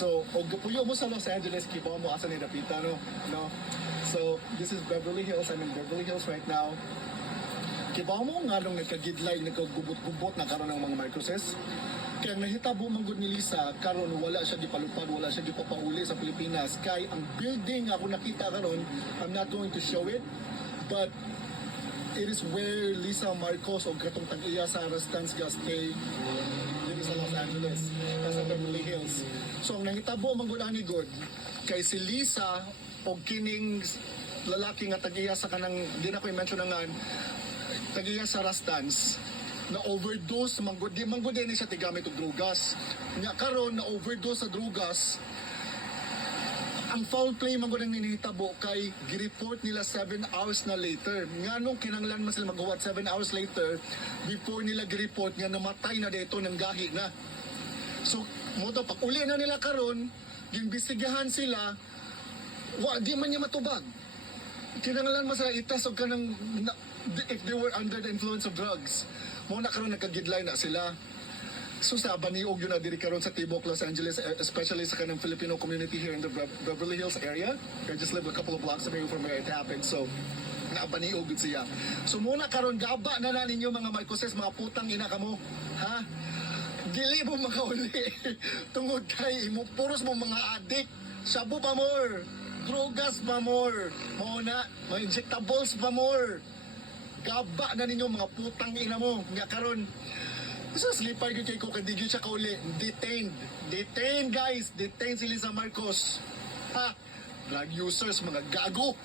So, og puyo mo sa Los Angeles, kibaw mo asa ni Dapita, no? So, this is Beverly Hills. I'm in Beverly Hills right now. Kibaw mo nga nung nagkagidlay, nagkagubot-gubot na karon ng mga Marcoses. Kaya nahitabo man gud ni Lisa, karon wala siya gipalupad, wala siya gipapauli sa Pilipinas. Kay ang building ako nakita karon, I'm not going to show it, but it is where Lisa Marcos o katong tag-iya sa Rastans stay dito sa Los Angeles, sa Beverly Hills. So ang nangitabo man gud ani god kay si Lisa o kining lalaki nga tag-iya sa kanang di na ko i-mention nga tag-iya sa Rastans na overdose manggod di ni siya tigamit og drugas. Nya karon na overdose sa drugas. Ang foul play man gud ang ninihitabo kay gi-report nila 7 hours na later. Nganong kinanglan man sila magawa 7 hours later before nila gi-report nga namatay na dito ng gahi na. So mo to pag uli na nila karon, gimbestigahan sila, di man niya matubag. Kinanglan man sila itas og kanang if they were under the influence of drugs. Mo na karon nagkagidlay na sila. So sa baniog yun na diri karon sa Tibok, Los Angeles, especially sa kanang Filipino community here in the Beverly Hills area. I just live a couple of blocks away from where it happened. So naabaniog gud siya. So muna karon gaba na ninyo mga Marcoses, mga putang ina kamo. Ha? Dili mo mga uli. Tungod kay imo puros mo mga adik. Shabu pa more. Drogas pa more. Muna, mga injectables pa more. Gaba na ninyo mga putang ina mo. Nga karon so slipay yun kay Cook, hindi yun siya kauli. Detained. Detained guys. Detained si Lisa Marcos. Ha? Drug users, mga gago.